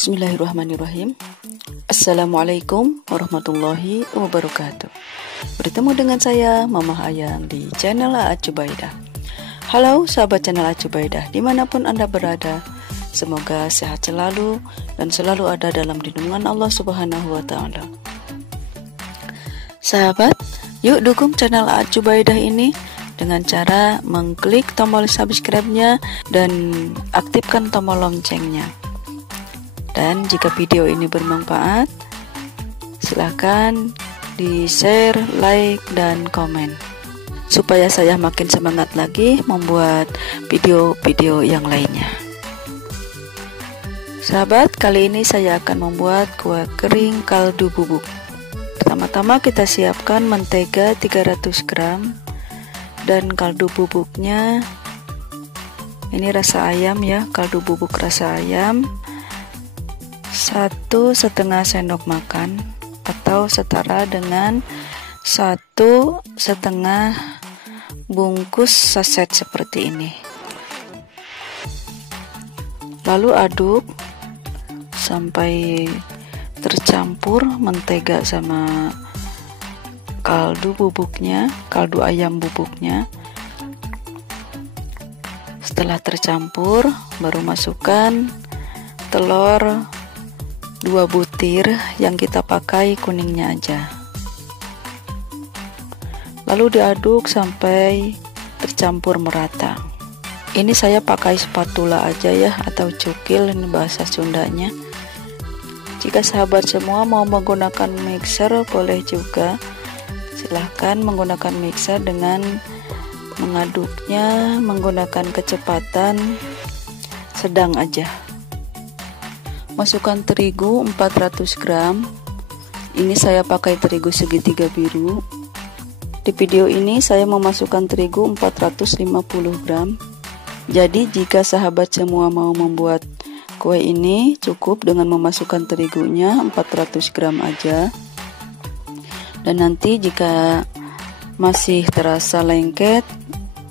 Bismillahirrahmanirrahim. Assalamualaikum warahmatullahi wabarakatuh. Bertemu dengan saya Mama Hayang di channel Aat Jubaidah. Halo sahabat channel Aat Jubaidah, dimanapun Anda berada, semoga sehat selalu dan selalu ada dalam lindungan Allah Subhanahu wa Ta'ala. Sahabat, yuk dukung channel Aat Jubaidah ini dengan cara mengklik tombol subscribe-nya dan aktifkan tombol loncengnya. Dan jika video ini bermanfaat, silahkan di-share, like, dan komen supaya saya makin semangat lagi membuat video-video yang lainnya. Sahabat, kali ini saya akan membuat kue kering kaldu bubuk. Pertama-tama kita siapkan mentega 300 gram dan kaldu bubuknya. Ini rasa ayam ya, kaldu bubuk rasa ayam 1,5 sendok makan atau setara dengan 1,5 bungkus saset seperti ini. Lalu aduk sampai tercampur mentega sama kaldu bubuknya, kaldu ayam bubuknya. Setelah tercampur, baru masukkan telur 2 butir yang kita pakai kuningnya aja. Lalu diaduk sampai tercampur merata. Ini saya pakai spatula aja ya, atau cukil, ini bahasa Sundanya. Jika sahabat semua mau menggunakan mixer boleh juga. Silahkan menggunakan mixer dengan mengaduknya menggunakan kecepatan sedang aja. Masukkan terigu 400 gram. Ini saya pakai terigu segitiga biru. Di video ini saya memasukkan terigu 450 gram. Jadi jika sahabat semua mau membuat kue ini, cukup dengan memasukkan terigunya 400 gram aja. Dan nanti jika masih terasa lengket,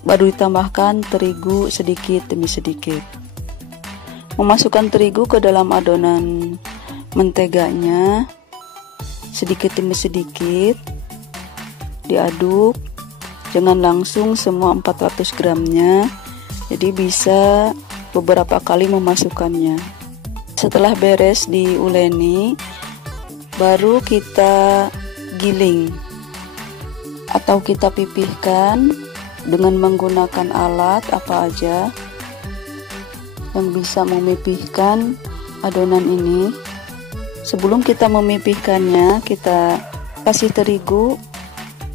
baru ditambahkan terigu sedikit demi sedikit. Memasukkan terigu ke dalam adonan menteganya sedikit demi sedikit, diaduk, jangan langsung semua 400 gramnya, jadi bisa beberapa kali memasukkannya. Setelah beres diuleni, baru kita giling atau kita pipihkan dengan menggunakan alat apa aja yang bisa memipihkan adonan ini. Sebelum kita memipihkannya, kita kasih terigu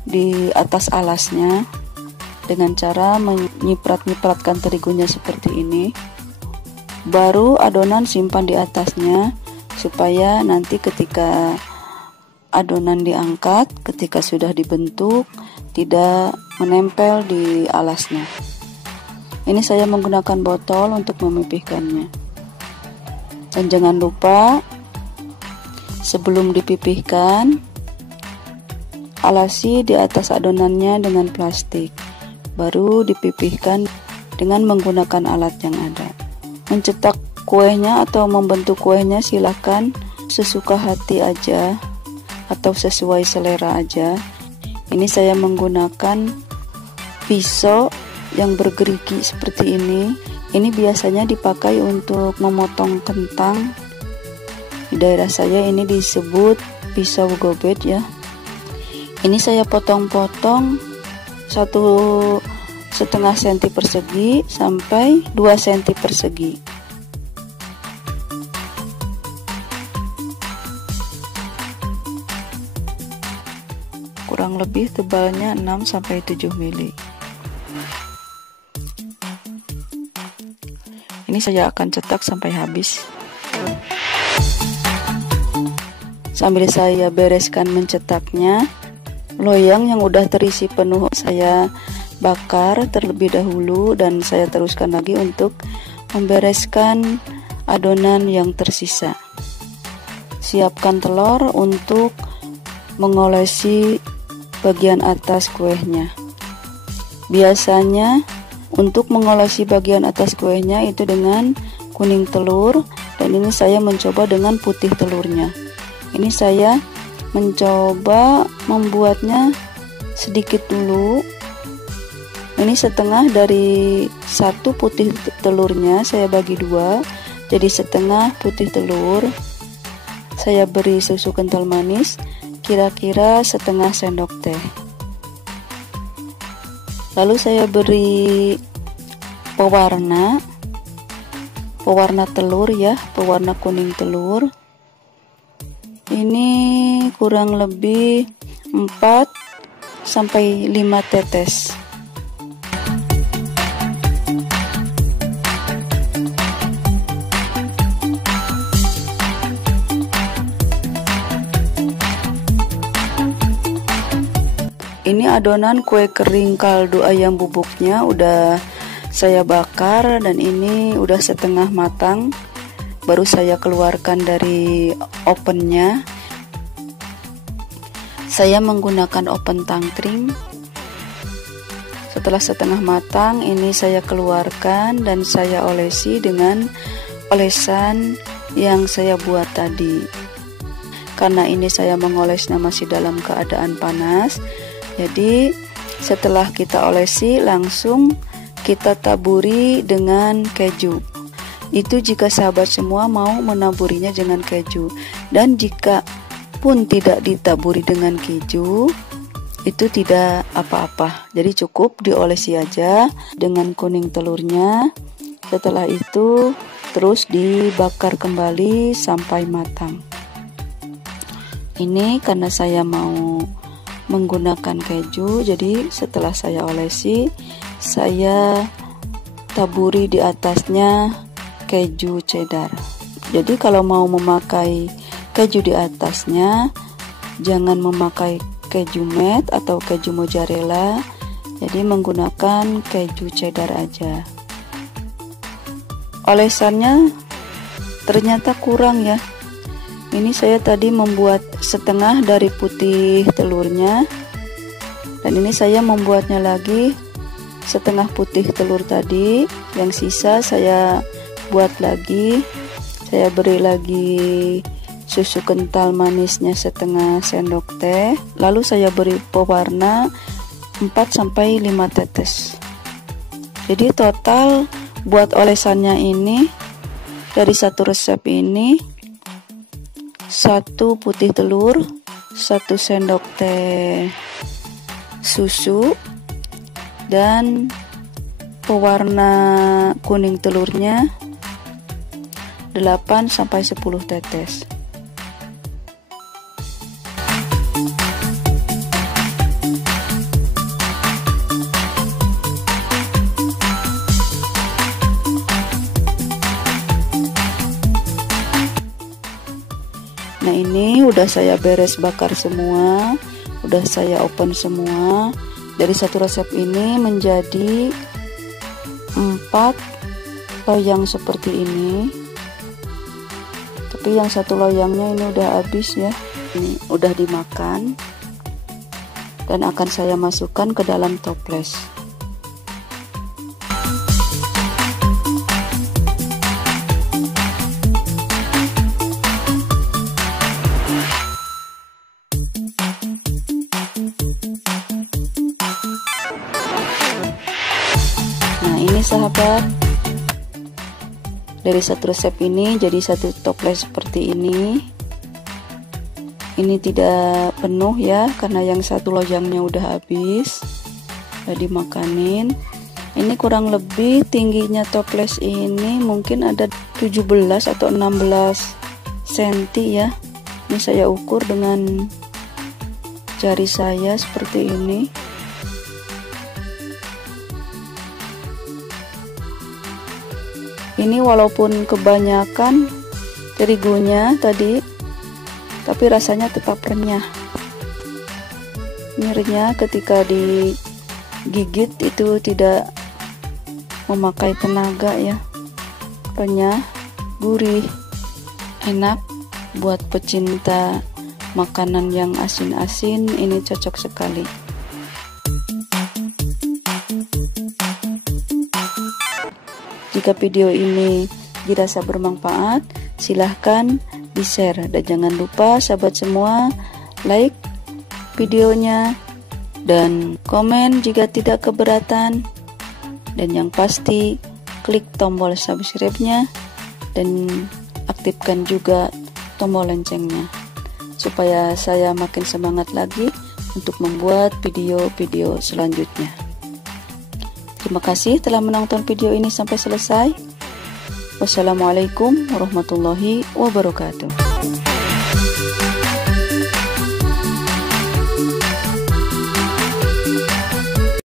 di atas alasnya dengan cara menyiprat-nyipratkan terigunya seperti ini. Baru adonan simpan di atasnya supaya nanti ketika adonan diangkat, ketika sudah dibentuk, tidak menempel di alasnya. Ini saya menggunakan botol untuk memipihkannya. Dan jangan lupa sebelum dipipihkan, alasi di atas adonannya dengan plastik. Baru dipipihkan dengan menggunakan alat yang ada. Mencetak kuenya atau membentuk kuenya silakan sesuka hati aja atau sesuai selera aja. Ini saya menggunakan pisau yang bergerigi seperti ini. Ini biasanya dipakai untuk memotong kentang. Di daerah saya ini disebut pisau gobet ya. Ini saya potong-potong 1,5 cm persegi sampai 2 cm persegi. Kurang lebih tebalnya 6-7 mili. Ini saya akan cetak sampai habis. Sambil saya bereskan mencetaknya, loyang yang udah terisi penuh saya bakar terlebih dahulu dan saya teruskan lagi untuk membereskan adonan yang tersisa. Siapkan telur untuk mengolesi bagian atas kuenya. Biasanya untuk mengolesi bagian atas kuenya itu dengan kuning telur Dan ini saya mencoba dengan putih telurnya. Ini saya mencoba membuatnya sedikit dulu. Ini setengah dari satu putih telurnya saya bagi dua, jadi setengah putih telur. Saya beri susu kental manis kira-kira setengah sendok teh. Lalu saya beri pewarna telur ya, pewarna kuning telur. Ini kurang lebih 4 sampai 5 tetes. Ini adonan kue kering kaldu ayam bubuknya udah saya bakar dan ini udah setengah matang. Baru saya keluarkan dari ovennya. Saya menggunakan oven tangkring. Setelah setengah matang, ini saya keluarkan dan saya olesi dengan olesan yang saya buat tadi. Karena ini saya mengolesnya masih dalam keadaan panas, jadi setelah kita olesi langsung kita taburi dengan keju. Itu jika sahabat semua mau menaburinya dengan keju. Dan jika pun tidak ditaburi dengan keju, itu tidak apa-apa. Jadi cukup diolesi aja dengan kuning telurnya. Setelah itu terus dibakar kembali sampai matang. Ini karena saya mau menggunakan keju, jadi setelah saya olesi, saya taburi di atasnya keju cheddar. Jadi kalau mau memakai keju di atasnya, jangan memakai keju matte atau keju mozzarella, jadi menggunakan keju cheddar aja. Olesannya ternyata kurang ya. Ini saya tadi membuat setengah dari putih telurnya, dan ini saya membuatnya lagi setengah putih telur tadi. Yang sisa saya buat lagi. Saya beri lagi susu kental manisnya setengah sendok teh. Lalu saya beri pewarna 4 sampai 5 tetes. Jadi total buat olesannya ini dari satu resep ini 1 putih telur, 1 sendok teh susu, dan pewarna kuning telurnya 8 sampai 10 tetes. Nah, ini udah saya beres bakar semua, udah saya open semua. Dari satu resep ini menjadi 4 loyang seperti ini. Tapi yang satu loyangnya ini udah habis ya. Ini udah dimakan. Dan akan saya masukkan ke dalam toples. Nah, ini sahabat, dari satu resep ini jadi satu toples seperti ini. Ini tidak penuh ya, karena yang satu loyangnya udah habis, udah dimakanin. Ini kurang lebih tingginya toples ini mungkin ada 17 atau 16 cm ya. Ini saya ukur dengan jari saya seperti ini. Ini walaupun kebanyakan terigunya tadi, tapi rasanya tetap renyah. Ini renyah ketika digigit itu tidak memakai tenaga ya. Renyah, gurih, enak buat pecinta makanan yang asin-asin, ini cocok sekali. Jika video ini dirasa bermanfaat, silahkan di-share. Dan jangan lupa sahabat semua, like videonya dan komen jika tidak keberatan. Dan yang pasti klik tombol subscribe-nya dan aktifkan juga tombol loncengnya supaya saya makin semangat lagi untuk membuat video-video selanjutnya. Terima kasih telah menonton video ini sampai selesai. Wassalamualaikum warahmatullahi wabarakatuh.